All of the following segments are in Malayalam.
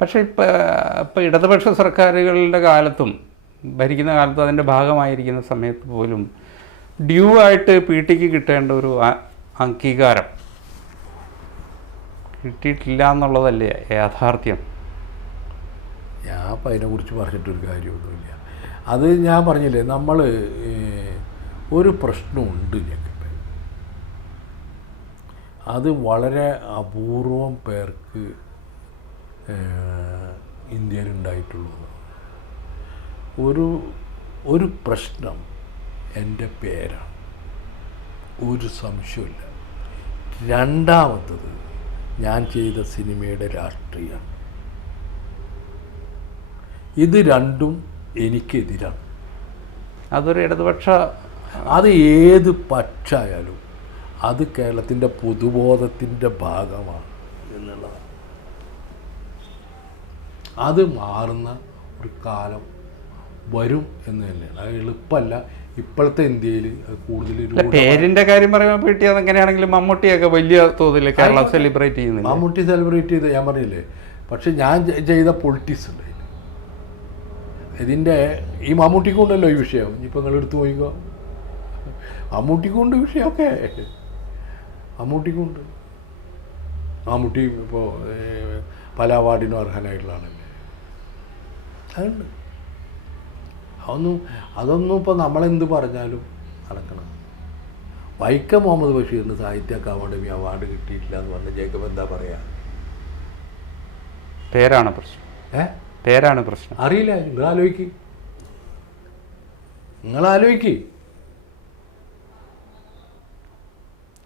പക്ഷേ ഇപ്പോൾ ഇടതുപക്ഷ സർക്കാരുകളുടെ കാലത്തും ഭരിക്കുന്ന കാലത്തും അതിൻ്റെ ഭാഗമായിരിക്കുന്ന സമയത്ത് പോലും ഡ്യൂ ആയിട്ട് പി ടിക്ക് കിട്ടേണ്ട ഒരു അംഗീകാരം കിട്ടിയിട്ടില്ല എന്നുള്ളതല്ലേ യാഥാർത്ഥ്യം? ഞാൻ അപ്പം അതിനെക്കുറിച്ച് പറഞ്ഞിട്ടൊരു കാര്യമൊന്നുമില്ല. അത് ഞാൻ പറഞ്ഞില്ലേ, നമ്മൾ ഒരു പ്രശ്നമുണ്ട് ഞങ്ങൾക്ക്. അത് വളരെ അപൂർവം പേർക്ക് ഇന്ത്യയിലുണ്ടായിട്ടുള്ളത്. ഒരു പ്രശ്നം എൻ്റെ പേരാണ്, ഒരു സംശയമില്ല. രണ്ടാമത്തത് ഞാൻ ചെയ്ത സിനിമയുടെ രാഷ്ട്രീയമാണ്. ഇത് രണ്ടും എനിക്കെതിരാണ്. അതൊരു ഇടതുപക്ഷ, അത് ഏത് പക്ഷമായാലും അത് കേരളത്തിൻ്റെ പൊതുബോധത്തിൻ്റെ ഭാഗമാണ് എന്നുള്ളതാണ്. അത് മാറുന്ന ഒരു കാലം വരും എന്ന് തന്നെയാണ്. അത് എളുപ്പമല്ല. ഇപ്പോഴത്തെ ഇന്ത്യയിൽ കൂടുതൽ പേരിൻ്റെ കാര്യം പറയുമ്പോൾ പി ടി അതെങ്ങനെയാണെങ്കിലും മമ്മൂട്ടിയൊക്കെ വലിയ തോതിൽ കേരളം സെലിബ്രേറ്റ് ചെയ്യുന്നു. മമ്മൂട്ടി സെലിബ്രേറ്റ് ചെയ്ത് ഞാൻ പറഞ്ഞില്ലേ. പക്ഷെ ഞാൻ ചെയ്ത പൊളിറ്റിക്സ് ഉണ്ട് ഇതിൻ്റെ. ഈ മമ്മൂട്ടിക്കുണ്ടല്ലോ ഈ വിഷയം. ഇനിയിപ്പോൾ നിങ്ങൾ എടുത്തു പോയിക്കോ, മമ്മൂട്ടിക്കുണ്ട് വിഷയമൊക്കെ. മമ്മൂട്ടിക്കുണ്ട്. മമ്മൂട്ടി ഇപ്പോൾ പല അവാർഡിനും അർഹനായിട്ടുള്ള ആളല്ലേ. അതുണ്ട്. അതൊന്നും ഇപ്പോൾ നമ്മളെന്ത് പറഞ്ഞാലും നടക്കണം. വൈക്കം മുഹമ്മദ് ബഷീറിന് സാഹിത്യ അക്കാദമി അവാർഡ് കിട്ടിയിട്ടില്ല എന്ന് പറഞ്ഞ ജേക്കബ് എന്താ പറയുക? പേരാണ് പ്രശ്നം. പേരാണ് പ്രശ്നം. അറിയില്ല. നിങ്ങൾ ആലോചിക്ക്.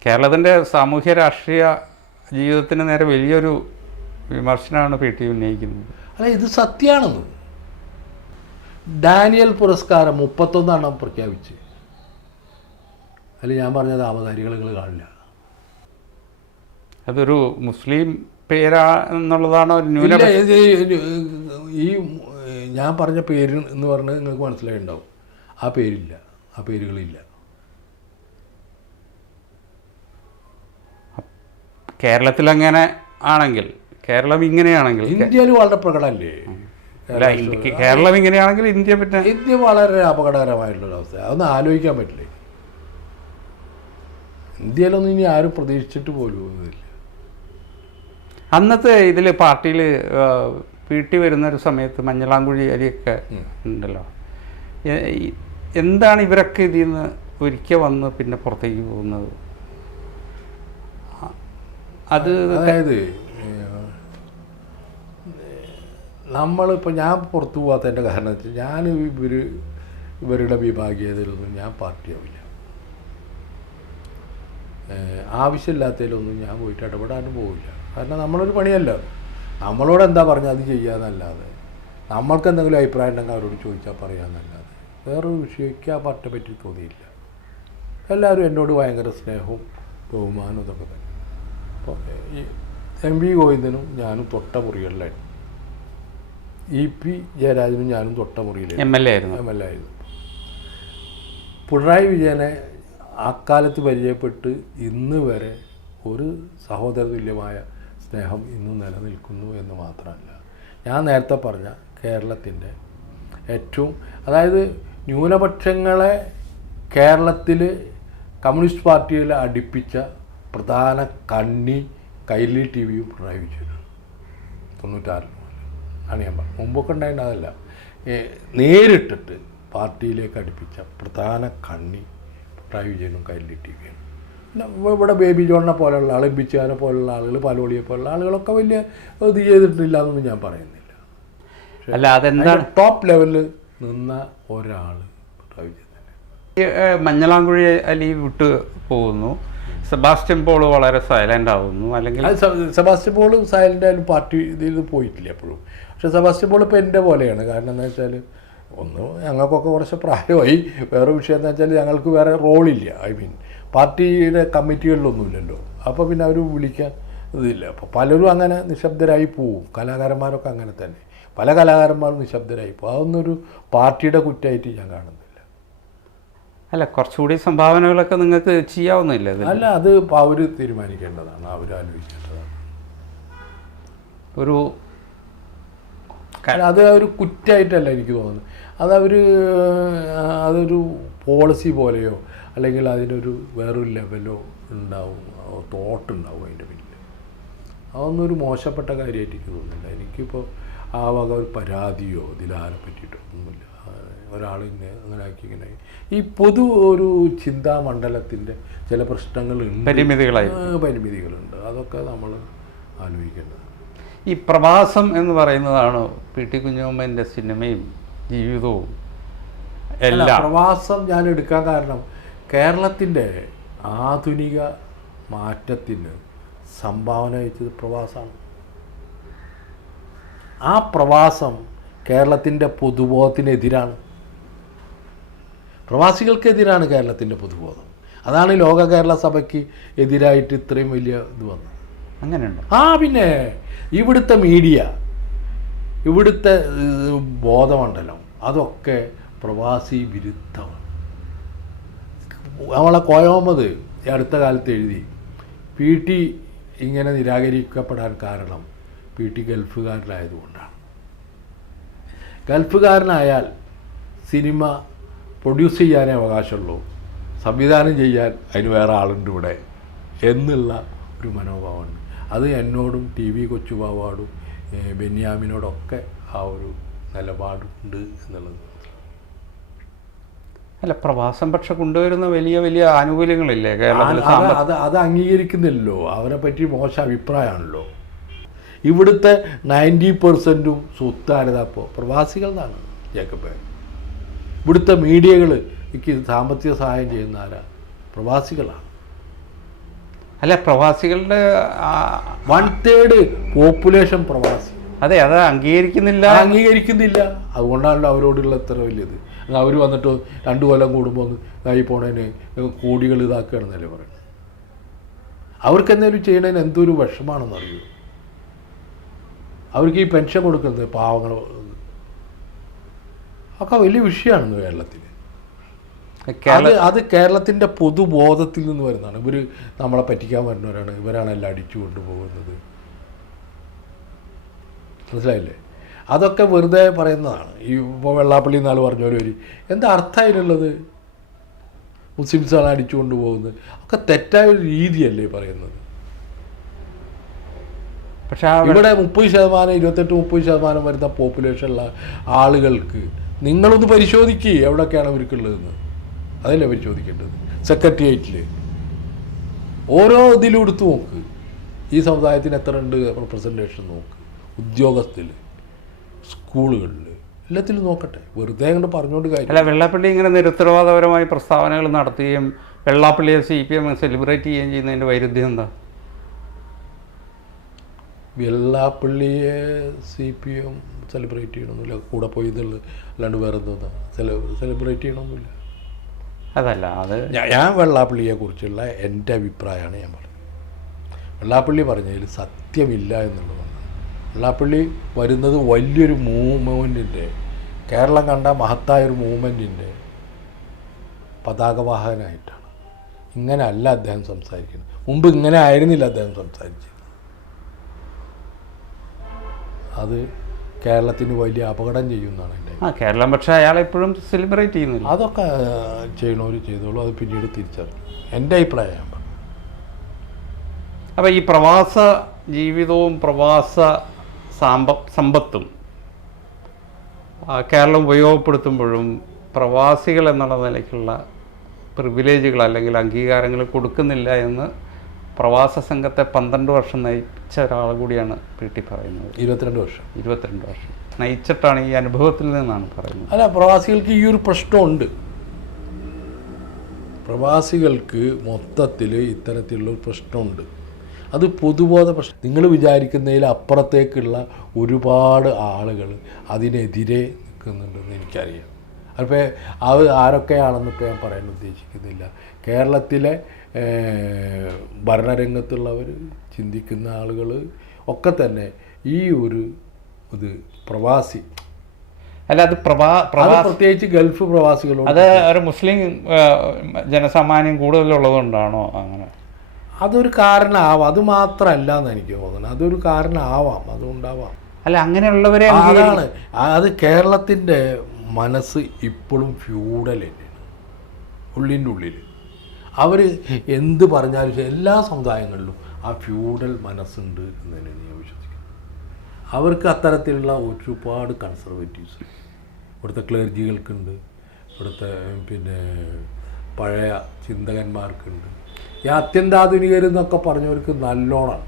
കേരളത്തിൻ്റെ സാമൂഹ്യ രാഷ്ട്രീയ ജീവിതത്തിന് നേരെ വലിയൊരു വിമർശനമാണ് പി ടി ഉന്നയിക്കുന്നത്. അല്ല, ഇത് സത്യമാണെന്ന്. ഡാനിയൽ പുരസ്കാരം 31 പ്രഖ്യാപിച്ച്. അതിൽ ഞാൻ പറഞ്ഞത് അവതാരികൾ നിങ്ങൾ കാണില്ല. അതൊരു മുസ്ലിം പേരാ എന്നുള്ളതാണോ? ഈ ഞാൻ പറഞ്ഞ പേര് എന്ന് പറഞ്ഞത് നിങ്ങൾക്ക് മനസ്സിലായിട്ടുണ്ടാവും. ആ പേരില്ല, ആ പേരുകളില്ല. കേരളത്തിലങ്ങനെ ആണെങ്കിൽ, കേരളം ഇങ്ങനെയാണെങ്കിൽ, ഇന്ത്യയിൽ വളരെ പ്രകടമല്ലേ കേരളം ഇങ്ങനെയാണെങ്കിൽ ഇന്ത്യ വളരെ അപകടകരമായിട്ടുള്ളൊരവസ്ഥ. അതൊന്നും ആലോചിക്കാൻ പറ്റില്ലേ. ഇന്ത്യയിലൊന്നും ഇനി ആരും പ്രതീക്ഷിച്ചിട്ട് പോലും ഇല്ല. അന്നത്തെ ഇതിൽ പാർട്ടിയിൽ പി ടി വരുന്നൊരു സമയത്ത് മഞ്ഞളാംകുഴി അരിയൊക്കെ ഉണ്ടല്ലോ. എന്താണ് ഇവരൊക്കെ ഇതിൽ നിന്ന് ഒരിക്കൽ വന്ന് പിന്നെ പുറത്തേക്ക് പോകുന്നത്? അതായത് നമ്മളിപ്പോൾ ഞാൻ പുറത്തു പോകാത്തതിൻ്റെ കാരണം വെച്ചാൽ ഞാൻ ഇവരുടെ വിഭാഗീയതയിലൊന്നും ഞാൻ പാർട്ടിയാവില്ല. ആവശ്യമില്ലാത്തതിലൊന്നും ഞാൻ പോയിട്ട് ഇടപെടാനും പോവില്ല. കാരണം നമ്മളൊരു പണിയല്ല. നമ്മളോട് എന്താ പറഞ്ഞാൽ അത് ചെയ്യാന്നല്ലാതെ, നമ്മൾക്ക് എന്തെങ്കിലും അഭിപ്രായം ഉണ്ടെങ്കിൽ അവരോട് ചോദിച്ചാൽ പറയാമെന്നല്ലാതെ വേറൊരു വിഷയക്ക് ആ പാർട്ടിയെ പറ്റി തോന്നിയില്ല. എല്ലാവരും എന്നോട് ഭയങ്കര സ്നേഹവും ബഹുമാനവും ഇതൊക്കെ തന്നെ. അപ്പോൾ ഈ MP ഗോവിന്ദനും ഞാനും തൊട്ട മുറികളിലായിരുന്നു. EP ജയരാജനും ഞാനും തൊട്ട മുറിയിലായിരുന്നു. MLA ആയിരുന്നു. പിണറായി വിജയനെ അക്കാലത്ത് പരിചയപ്പെട്ട് ഇന്ന് വരെ ഒരു സഹോദര തുല്യമായ സ്നേഹം ഇന്നും നിലനിൽക്കുന്നു എന്ന് മാത്രമല്ല, ഞാൻ നേരത്തെ പറഞ്ഞ കേരളത്തിൻ്റെ ഏറ്റവും, അതായത് ന്യൂനപക്ഷങ്ങളെ കേരളത്തിൽ കമ്മ്യൂണിസ്റ്റ് പാർട്ടിയിൽ അടുപ്പിച്ച പ്രധാന കണ്ണി കൈരളി TVയും പിണറായി വിജയനാണ്. 96 ആണ് ഞാൻ പറഞ്ഞത്. മുമ്പൊക്കെ ഉണ്ടായിരുന്നതല്ല. നേരിട്ടിട്ട് പാർട്ടിയിലേക്ക് അടുപ്പിച്ച പ്രധാന കണ്ണി പിണറായി വിജയനും കൈരളി TVയാണ്. ഇവിടെ ബേബി ജോണിനെ പോലെയുള്ള ആൾ, ബിച്ചാനെ പോലുള്ള ആളുകൾ, പാലോളിയെ പോലുള്ള ആളുകളൊക്കെ വലിയ ഇത് ചെയ്തിട്ടില്ല എന്നൊന്നും ഞാൻ പറയുന്നില്ല. അല്ല, അതെന്താണ് ടോപ്പ് ലെവലിൽ നിന്ന ഒരാൾ പിണറായി വിജയൻ തന്നെ. മഞ്ഞളാംകുഴി അലി വിട്ട് പോകുന്നു, സെബാസ്റ്റ്യൻ പോൾ വളരെ സൈലൻ്റ് ആവുന്നു. അല്ലെങ്കിൽ സെബാസ്റ്റ്യൻ പോൾ സൈലൻ്റ് ആയാലും പാർട്ടി ഇതിൽ പോയിട്ടില്ല എപ്പോഴും. പക്ഷേ സെബാസ്റ്റ്യൻ പോൾ ഇപ്പോൾ എൻ്റെ പോലെയാണ്. കാരണം എന്താ വെച്ചാൽ, ഒന്ന് ഞങ്ങൾക്കൊക്കെ കുറച്ച് പ്രായമായി. വേറെ വിഷയം എന്താ വെച്ചാൽ, ഞങ്ങൾക്ക് വേറെ റോളില്ല. പാർട്ടിയുടെ കമ്മിറ്റികളിലൊന്നുമില്ലല്ലോ. അപ്പോൾ പിന്നെ അവർ വിളിക്കാൻ ഇതില്ല. അപ്പോൾ പലരും അങ്ങനെ നിശബ്ദരായി പോവും. കലാകാരന്മാരൊക്കെ അങ്ങനെ തന്നെ. പല കലാകാരന്മാരും നിശബ്ദരായി പോകും. അതൊന്നൊരു പാർട്ടിയുടെ കുറ്റമായിട്ട് ഞാൻ കാണുന്നില്ല. അല്ല, കുറച്ചുകൂടി സംഭാവനകളൊക്കെ നിങ്ങൾക്ക് ചെയ്യാവുന്നില്ല? അല്ല, അത് അവർ തീരുമാനിക്കേണ്ടതാണ്, അവർ ആലോചിക്കേണ്ടതാണ്. ഒരു അത് ഒരു കുറ്റമായിട്ടല്ല എനിക്ക് തോന്നുന്നത്. അതൊരു പോളിസി പോലെയോ അല്ലെങ്കിൽ അതിനൊരു വേറൊരു ലെവലോ ഉണ്ടാവും, തോട്ടുണ്ടാവും അതിൻ്റെ പിന്നിൽ. അതൊന്നും ഒരു മോശപ്പെട്ട കാര്യമായിട്ട് എനിക്ക് തോന്നുന്നില്ല. എനിക്കിപ്പോൾ ആ വക ഒരു പരാതിയോ ഇതിലാരെ പറ്റിയിട്ടോ ഒന്നുമില്ല. ഒരാളിങ്ങനെ അങ്ങനെ ആക്കി ഇങ്ങനെ ഈ പൊതു ഒരു ചിന്താമണ്ഡലത്തിൻ്റെ ചില പ്രശ്നങ്ങളുണ്ട്, പരിമിതികളുണ്ട്. അതൊക്കെ നമ്മൾ ആലോചിക്കേണ്ടത്. ഈ പ്രവാസം എന്ന് പറയുന്നതാണ് പി.ടി. കുഞ്ഞുമ്മൻ്റെ സിനിമയും ജീവിതവും എല്ലാം. പ്രവാസം ഞാൻ എടുക്കാൻ കാരണം കേരളത്തിൻ്റെ ആധുനിക മാറ്റത്തിന് സംഭാവന വെച്ചത് പ്രവാസമാണ്. ആ പ്രവാസം കേരളത്തിൻ്റെ പൊതുബോധത്തിനെതിരാണ്, പ്രവാസികൾക്കെതിരാണ് കേരളത്തിൻ്റെ പൊതുബോധം. അതാണ് ലോക കേരള സഭയ്ക്ക് എതിരായിട്ട് ഇത്രയും വലിയ ഇത് വന്നത്. അങ്ങനെയുണ്ട്. പിന്നെ ഇവിടുത്തെ മീഡിയ, ഇവിടുത്തെ ബോധമണ്ഡലം അതൊക്കെ പ്രവാസി വിരുദ്ധമാണ്. നമ്മളെ കോയമുഹമ്മദ് അടുത്ത കാലത്ത് എഴുതി പി.ടി. ഇങ്ങനെ നിരാകരിക്കപ്പെടാൻ കാരണം പി.ടി. ഗൾഫുകാരനായതുകൊണ്ടാണ്. ഗൾഫുകാരനായാൽ സിനിമ പ്രൊഡ്യൂസ് ചെയ്യാനേ അവകാശമുള്ളൂ, സംവിധാനം ചെയ്യാൻ അതിന് വേറെ ആളുണ്ട് ഇവിടെ എന്നുള്ള ഒരു മനോഭാവമുണ്ട്. അത് എന്നോടും TV കൊച്ചുബാവാടും ബെന്യാമിനോടൊക്കെ ആ ഒരു നിലപാടുണ്ട് എന്നുള്ളത്. അല്ല, പ്രവാസം പക്ഷെ കൊണ്ടുവരുന്ന വലിയ വലിയ ആനുകൂല്യങ്ങളില്ലേ കേരളത്തിൽ? അത് അംഗീകരിക്കുന്നില്ലല്ലോ, അവരെ പറ്റി മോശം അഭിപ്രായമാണല്ലോ. ഇവിടുത്തെ 90% സ്വത്ത് ആരതാപ്പോൾ പ്രവാസികളാണ്. ജേക്കബ്, ഇവിടുത്തെ മീഡിയകൾ എനിക്ക് സാമ്പത്തിക സഹായം ചെയ്യുന്ന ആരാ? പ്രവാസികളാണ്. അല്ല, പ്രവാസികളുടെ 1/3 പോപ്പുലേഷൻ പ്രവാസി. അതെ, അത് അംഗീകരിക്കുന്നില്ല. അതുകൊണ്ടാണല്ലോ അവരോടുള്ള എത്ര വലിയത്. അവർ വന്നിട്ട് 2 കൊല്ലം കൂടുമ്പോൾ കൈ പോണതിന് കോടികൾ ഇതാക്കുകയാണെന്നല്ലേ പറയുന്നത്. അവർക്ക് എന്തെങ്കിലും ചെയ്യണതിന് എന്തൊരു വിഷമാണെന്നറിയൂ. അവർക്ക് ഈ പെൻഷൻ കൊടുക്കുന്നത് പാവങ്ങൾ ഒക്കെ വലിയ വിഷയമാണെന്ന് കേരളത്തിൽ. അത് കേരളത്തിൻ്റെ പൊതുബോധത്തിൽ നിന്ന് വരുന്നതാണ്. ഇവർ നമ്മളെ പറ്റിക്കാൻ വരുന്നവരാണ്, ഇവരാണ് എല്ലാം അടിച്ചു കൊണ്ടുപോകുന്നത്. മനസ്സിലായില്ലേ? അതൊക്കെ വെറുതെ പറയുന്നതാണ്. ഈ ഇപ്പോൾ വെള്ളാപ്പള്ളി നാൾ പറഞ്ഞ പോലെ ഒരു എന്താ അർത്ഥമായിട്ടുള്ളത്? മുസ്ലിംസാണ് അടിച്ചു കൊണ്ടുപോകുന്നത്. ഒക്കെ തെറ്റായ ഒരു രീതിയല്ലേ പറയുന്നത്. പക്ഷേ ഇവിടെ 30%, 28-30% വരുന്ന പോപ്പുലേഷനുള്ള ആളുകൾക്ക് നിങ്ങളൊന്ന് പരിശോധിക്കുക എവിടെയൊക്കെയാണ് അവർക്കുള്ളതെന്ന്. അതല്ലേ പരിശോധിക്കേണ്ടത്. സെക്രട്ടേറിയറ്റിൽ ഓരോ ഇതിലും എടുത്ത് നോക്ക്, ഈ സമുദായത്തിന് എത്ര ഉണ്ട് റെപ്രസെൻറ്റേഷൻ നോക്ക്. ഉദ്യോഗസ്ഥത്തിൽ, സ്കൂളുകളിൽ, എല്ലാത്തിലും നോക്കട്ടെ. വെറുതെ അങ്ങോട്ട് പറഞ്ഞുകൊണ്ട് കാര്യം. അല്ല, വെള്ളാപ്പള്ളി ഇങ്ങനെ നിരുത്തരവാദപരമായി പ്രസ്താവനകൾ നടത്തുകയും വെള്ളാപ്പള്ളിയെ CPM സെലിബ്രേറ്റ് ചെയ്യുകയും ചെയ്യുന്നതിൻ്റെ വൈരുദ്ധ്യം എന്താ? വെള്ളാപ്പള്ളിയെ CPM സെലിബ്രേറ്റ് ചെയ്യണമെന്നില്ല, കൂടെ പോയി ഇതുള്ളു. അല്ലാണ്ട് വേറെ എന്തോന്നാ സെലിബ്രേറ്റ് ചെയ്യണമെന്നില്ല. അതല്ല, അത് ഞാൻ വെള്ളാപ്പള്ളിയെ കുറിച്ചുള്ള എൻ്റെ അഭിപ്രായമാണ് ഞാൻ പറഞ്ഞത്. വെള്ളാപ്പള്ളി പറഞ്ഞതിൽ സത്യമില്ല എന്നുള്ളതാണ്. വെള്ളാപ്പള്ളി വരുന്നത് വലിയൊരു മൂവ്മെൻറ്റിൻ്റെ, കേരളം കണ്ട മഹത്തായൊരു മൂവ്മെൻറ്റിൻ്റെ പതാകവാഹകനായിട്ടാണ്. ഇങ്ങനെ അല്ല അദ്ദേഹം സംസാരിക്കുന്നത്. മുമ്പ് ഇങ്ങനെ ആയിരുന്നില്ല അദ്ദേഹം സംസാരിച്ചത്. അത് കേരളത്തിന് വലിയ അപകടം ചെയ്യുന്നതാണ് എൻ്റെ. കേരളം പക്ഷേ അയാളെ എപ്പോഴും സെലിബ്രേറ്റ് ചെയ്യുന്നില്ല. അതൊക്കെ ചെയ്യണവർ ചെയ്തോളൂ, അത് പിന്നീട് തിരിച്ചറിഞ്ഞു. എൻ്റെ അഭിപ്രായം. അപ്പോൾ ഈ പ്രവാസ ജീവിതവും പ്രവാസ സമ്പത്തും കേരളം ഉപയോഗപ്പെടുത്തുമ്പോഴും പ്രവാസികൾ എന്നുള്ള നിലയ്ക്കുള്ള പ്രിവിലേജുകൾ അല്ലെങ്കിൽ അംഗീകാരങ്ങൾ കൊടുക്കുന്നില്ല എന്ന് പ്രവാസ സംഘത്തെ 12 വർഷം നയിച്ച ഒരാൾ കൂടിയാണ് പി.ടി. പറയുന്നത്. 22 വർഷം നയിച്ചിട്ടാണ്, ഈ അനുഭവത്തിൽ നിന്നാണ് പറയുന്നത്. അല്ല, പ്രവാസികൾക്ക് ഈ ഒരു പ്രശ്നമുണ്ട്. പ്രവാസികൾക്ക് മൊത്തത്തിൽ ഇത്തരത്തിലുള്ളൊരു പ്രശ്നമുണ്ട്. അത് പൊതുബോധ പ്രശ്നം. നിങ്ങൾ വിചാരിക്കുന്നതിൽ അപ്പുറത്തേക്കുള്ള ഒരുപാട് ആളുകൾ അതിനെതിരെ നിൽക്കുന്നുണ്ടെന്ന് എനിക്കറിയാം. അപ്പോൾ അത് ആരൊക്കെയാണെന്ന് ഇപ്പോൾ ഞാൻ പറയാൻ ഉദ്ദേശിക്കുന്നില്ല. കേരളത്തിലെ ഭരണരംഗത്തുള്ളവർ, ചിന്തിക്കുന്ന ആളുകൾ ഒക്കെ തന്നെ ഈ ഒരു ഇത് പ്രവാസി അല്ല, അത് പ്രത്യേകിച്ച് ഗൾഫ് പ്രവാസികളോട്, അത് ഒരു മുസ്ലിം ജനസാമാന്യം കൂടുതലുള്ളതുകൊണ്ടാണോ അങ്ങനെ? അതൊരു കാരണമാവാം. അത് മാത്രമല്ല എന്ന് എനിക്ക് തോന്നുന്നത്. അതൊരു കാരണമാവാം, അതുകൊണ്ടാവാം. അല്ല അങ്ങനെയുള്ളവരെ അതാണ് അത് കേരളത്തിൻ്റെ മനസ്സ് ഇപ്പോഴും ഫ്യൂഡൽ തന്നെയാണ് ഉള്ളിൻ്റെ ഉള്ളിൽ. അവർ എന്ത് പറഞ്ഞാലും ശരി, എല്ലാ സമുദായങ്ങളിലും ആ ഫ്യൂഡൽ മനസ്സുണ്ട് എന്ന് തന്നെയാണ് ഞാൻ വിശ്വസിക്കുന്നത്. അവർക്ക് അത്തരത്തിലുള്ള ഒരുപാട് കൺസർവേറ്റീവ്സ് ഇവിടുത്തെ ക്ലർജികൾക്കുണ്ട്, ഇവിടുത്തെ പഴയ ചിന്തകന്മാർക്കുണ്ട്. ഈ അത്യന്താധുനികരെന്നൊക്കെ പറഞ്ഞവർക്ക് നല്ലോണമാണ്.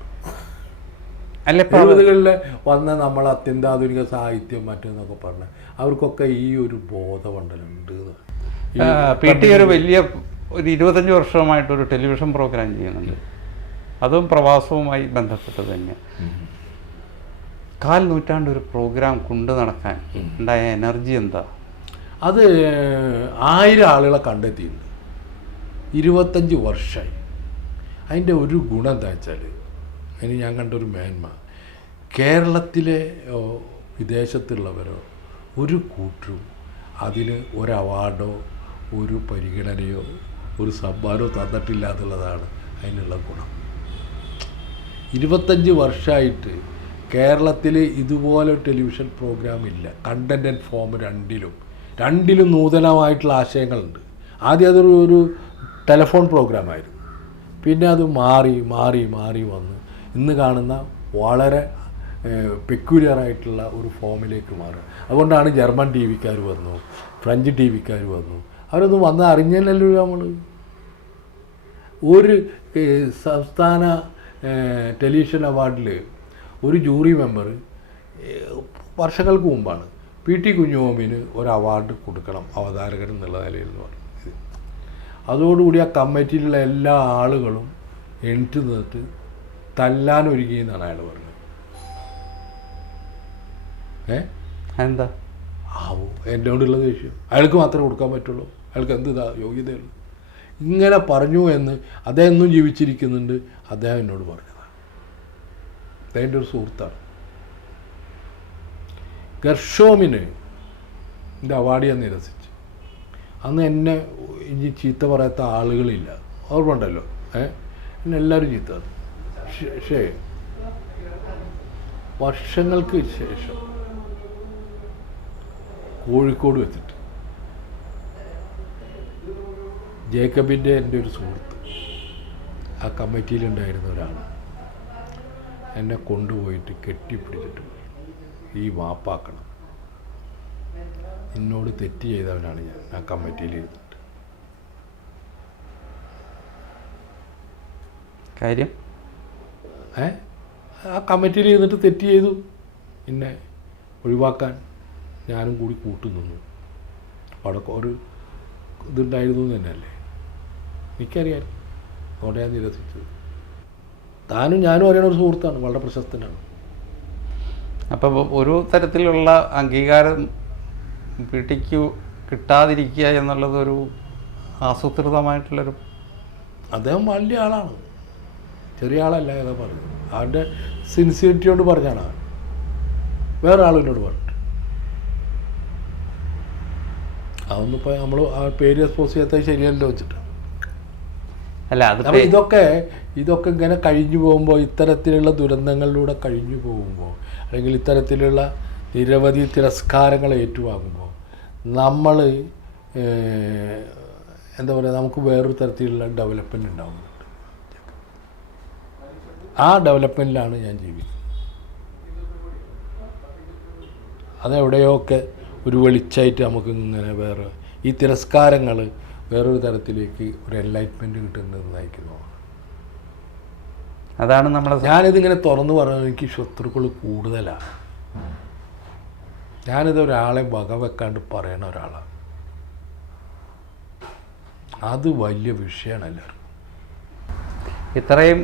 അല്ല 70കളിൽ വന്ന നമ്മൾ അത്യന്താധുനിക സാഹിത്യം മറ്റെന്നൊക്കെ പറഞ്ഞ അവർക്കൊക്കെ ഈ ഒരു ബോധമണ്ഡലം ഉണ്ട്. PT ഒരു വലിയ ഒരു 25 വർഷമായിട്ടൊരു ടെലിവിഷൻ പ്രോഗ്രാം ചെയ്യുന്നുണ്ട്, അതും പ്രവാസവുമായി ബന്ധപ്പെട്ടത് തന്നെ. 1/4 നൂറ്റാണ്ട് ഒരു പ്രോഗ്രാം കൊണ്ടു നടക്കാൻ ഉണ്ടായ എനർജി എന്താ? അത് 1000 ആളുകളെ കണ്ടെത്തിയിട്ടുണ്ട്, 25 വർഷമായി. അതിൻ്റെ ഒരു ഗുണം എന്താ വെച്ചാൽ, അതിന് ഞാൻ കണ്ടൊരു മേന്മ, കേരളത്തിലെ വിദേശത്തുള്ളവരോ ഒരു കൂട്ടരും അതിന് ഒരു അവാർഡോ ഒരു പരിഗണനയോ ഒരു സമ്മാനമോ തന്നിട്ടില്ല എന്നുള്ളതാണ് അതിനുള്ള ഗുണം. 25 വർഷമായിട്ട് കേരളത്തിൽ ഇതുപോലെ ടെലിവിഷൻ പ്രോഗ്രാം ഇല്ല. കണ്ടൻറ് ആൻഡ് ഫോം രണ്ടിലും നൂതനമായിട്ടുള്ള ആശയങ്ങളുണ്ട്. ആദ്യം അതൊരു ടെലിഫോൺ പ്രോഗ്രാമായിരുന്നു, പിന്നെ അത് മാറി വന്ന് ഇന്ന് കാണുന്ന വളരെ പെക്യുലറായിട്ടുള്ള ഒരു ഫോമിലേക്ക് മാറുക. അതുകൊണ്ടാണ് ജർമ്മൻ ടി വിക്കാർ വന്നു, ഫ്രഞ്ച് ടി വിക്കാർ വന്നു. അവരൊന്നും വന്ന് അറിഞ്ഞല്ലോ. നമ്മൾ ഒരു സംസ്ഥാന ടെലിവിഷൻ അവാർഡിൽ ഒരു ജൂറി മെമ്പർ വർഷങ്ങൾക്ക് മുമ്പാണ് PT കുഞ്ഞുമോമിന് ഒരു അവാർഡ് കൊടുക്കണം അവതാരകൻ എന്നുള്ള നിലയിൽ എന്ന് പറഞ്ഞു. അതോടുകൂടി ആ കമ്മിറ്റിയിലുള്ള എല്ലാ ആളുകളും എണിറ്റ് നിന്നിട്ട് തല്ലാനൊരുങ്ങിയെന്നാണ് അയാൾ പറഞ്ഞത്. എന്താ ആവോ എന്നോടുള്ള ദേഷ്യം, അയാൾക്ക് മാത്രമേ കൊടുക്കാൻ പറ്റുള്ളൂ, അയാൾക്ക് എന്ത് യോഗ്യതയുള്ളൂ, ഇങ്ങനെ പറഞ്ഞു എന്ന് അദ്ദേഹം ഒന്നും ജീവിച്ചിരിക്കുന്നുണ്ട്. അദ്ദേഹം എന്നോട് പറഞ്ഞതാണ്. അദ്ദേഹത്തിൻ്റെ ഒരു സുഹൃത്താണ്. ഗർഷോമിന് എൻ്റെ അവാർഡ് ഞാൻ നിരസിച്ചു. അന്ന് എന്നെ ഇനി ചീത്ത പറയാത്ത ആളുകളില്ല, ഓർമ്മയുണ്ടല്ലോ. എന്നെ എല്ലാവരും ചീത്ത പറഞ്ഞു. പക്ഷേ വർഷങ്ങൾക്ക് ശേഷം കോഴിക്കോട് വെച്ചിട്ട് ജേക്കബിൻ്റെ എൻ്റെ ഒരു സുഹൃത്ത്, ആ കമ്മിറ്റിയിലുണ്ടായിരുന്ന ഒരാൾ എന്നെ കൊണ്ടുപോയിട്ട് കെട്ടിപ്പിടിച്ചിട്ട് ഈ മാപ്പാക്കണം, എന്നോട് തെറ്റ് ചെയ്തവനാണ് ഞാൻ ആ കമ്മിറ്റിയിൽ ഇരുന്നിട്ട്. കാര്യം ആ കമ്മിറ്റിയിൽ ഇരുന്നിട്ട് തെറ്റ് ചെയ്തു, എന്നെ ഒഴിവാക്കാൻ ഞാനും കൂടി കൂട്ടുനിന്നു. അവിടെ ഒരു ഇതുണ്ടായിരുന്നു തന്നെയല്ലേ, എനിക്കറിയാം. അതുകൊണ്ട് ഞാൻ നിരസിച്ചത്. താനും ഞാനും അറിയണ ഒരു സുഹൃത്താണ്, വളരെ പ്രശസ്തനാണ്. അപ്പം ഒരു തരത്തിലുള്ള അംഗീകാരം PTക്ക് കിട്ടാതിരിക്കുക എന്നുള്ളതൊരു ആസൂത്രിതമായിട്ടുള്ളൊരു, അദ്ദേഹം വലിയ ആളാണ്, ചെറിയ ആളല്ല. ഏതാ പറഞ്ഞത്, അവൻ്റെ സിൻസിയറിറ്റിയോട് പറഞ്ഞാണ്. വേറെ ആളിനോട് പറഞ്ഞിട്ട് അതൊന്നും ഇപ്പോൾ നമ്മൾ ആ പേര് എക്സ്പോസ് ചെയ്യാത്ത ശരിയല്ലോ വെച്ചിട്ട്. അല്ല അത് അപ്പോൾ ഇതൊക്കെ ഇങ്ങനെ കഴിഞ്ഞു പോകുമ്പോൾ, ഇത്തരത്തിലുള്ള ദുരന്തങ്ങളിലൂടെ കഴിഞ്ഞു പോകുമ്പോൾ, അല്ലെങ്കിൽ ഇത്തരത്തിലുള്ള നിരവധി തിരസ്കാരങ്ങൾ ഏറ്റുവാങ്ങുമ്പോൾ നമ്മൾ എന്താ പറയുക, നമുക്ക് വേറൊരു തരത്തിലുള്ള ഡെവലപ്മെൻറ്റ് ഉണ്ടാകുന്നുണ്ട്. ആ ഡെവലപ്മെൻറ്റിലാണ് ഞാൻ ജീവിക്കുന്നത്. അതെവിടെയൊക്കെ ഒരു വെളിച്ചമായിട്ട് നമുക്ക് ഇങ്ങനെ വേറെ ഈ തിരസ്കാരങ്ങൾ വേറൊരു തരത്തിലേക്ക് ഒരു എൻലൈറ്റ്മെൻറ്റ് കിട്ടുന്നത് നയിക്കുന്നു. അതാണ് നമ്മൾ. ഞാനിതിങ്ങനെ തുറന്നു പറഞ്ഞത്, എനിക്ക് ശത്രുക്കൾ കൂടുതലാണ്. ഞാനിത് ഒരാളെ വകവെക്കാണ്ട് പറയണ ഒരാളാണ്. അത് വലിയ വിഷയമാണ് എല്ലാവർക്കും. ഇത്രയും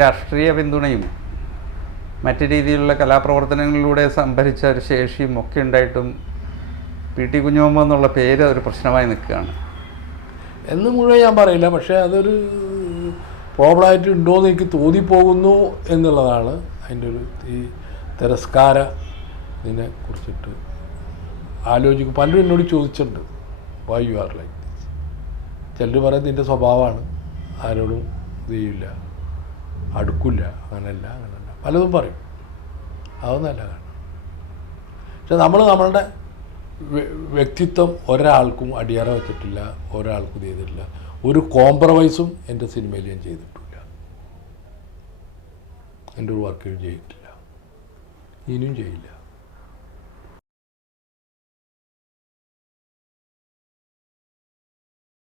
രാഷ്ട്രീയ പിന്തുണയും മറ്റു രീതിയിലുള്ള കലാപ്രവർത്തനങ്ങളിലൂടെ സംഭരിച്ച ഒരു ശേഷിയും ഒക്കെ ഉണ്ടായിട്ടും PT കുഞ്ഞുമോൻ എന്നുള്ള പേര് ഒരു പ്രശ്നമായി നിൽക്കുകയാണ് എന്ന് മുഴുവൻ ഞാൻ പറയില്ല. പക്ഷേ അതൊരു പ്രോബ്ലമായിട്ട് ഉണ്ടോയെന്ന് എനിക്ക് തോന്നിപ്പോകുന്നു എന്നുള്ളതാണ് അതിൻ്റെ ഒരു ഈ തിരസ്കാര ഇതിനെ കുറിച്ചിട്ട് ആലോചിക്കും. പലരും എന്നോട് ചോദിച്ചിട്ടുണ്ട്, why you are like this. ചിലർ പറയുന്നത് നിൻ്റെ സ്വഭാവമാണ്, ആരോടും ഇത് ചെയ്യില്ല, അടുക്കില്ല, അങ്ങനെയല്ല പലതും പറയും. അതൊന്നല്ല കാണും. പക്ഷെ നമ്മളുടെ വ്യക്തിത്വം ഒരാൾക്കും അടിയറ വെച്ചിട്ടില്ല, ഒരാൾക്കും ചെയ്തിട്ടില്ല. ഒരു കോംപ്രമൈസും എൻ്റെ സിനിമയിൽ ഞാൻ ചെയ്തിട്ടില്ല, എൻ്റെ ഒരു വർക്കിലും ചെയ്തിട്ടില്ല, ഇനിയും ചെയ്യില്ല.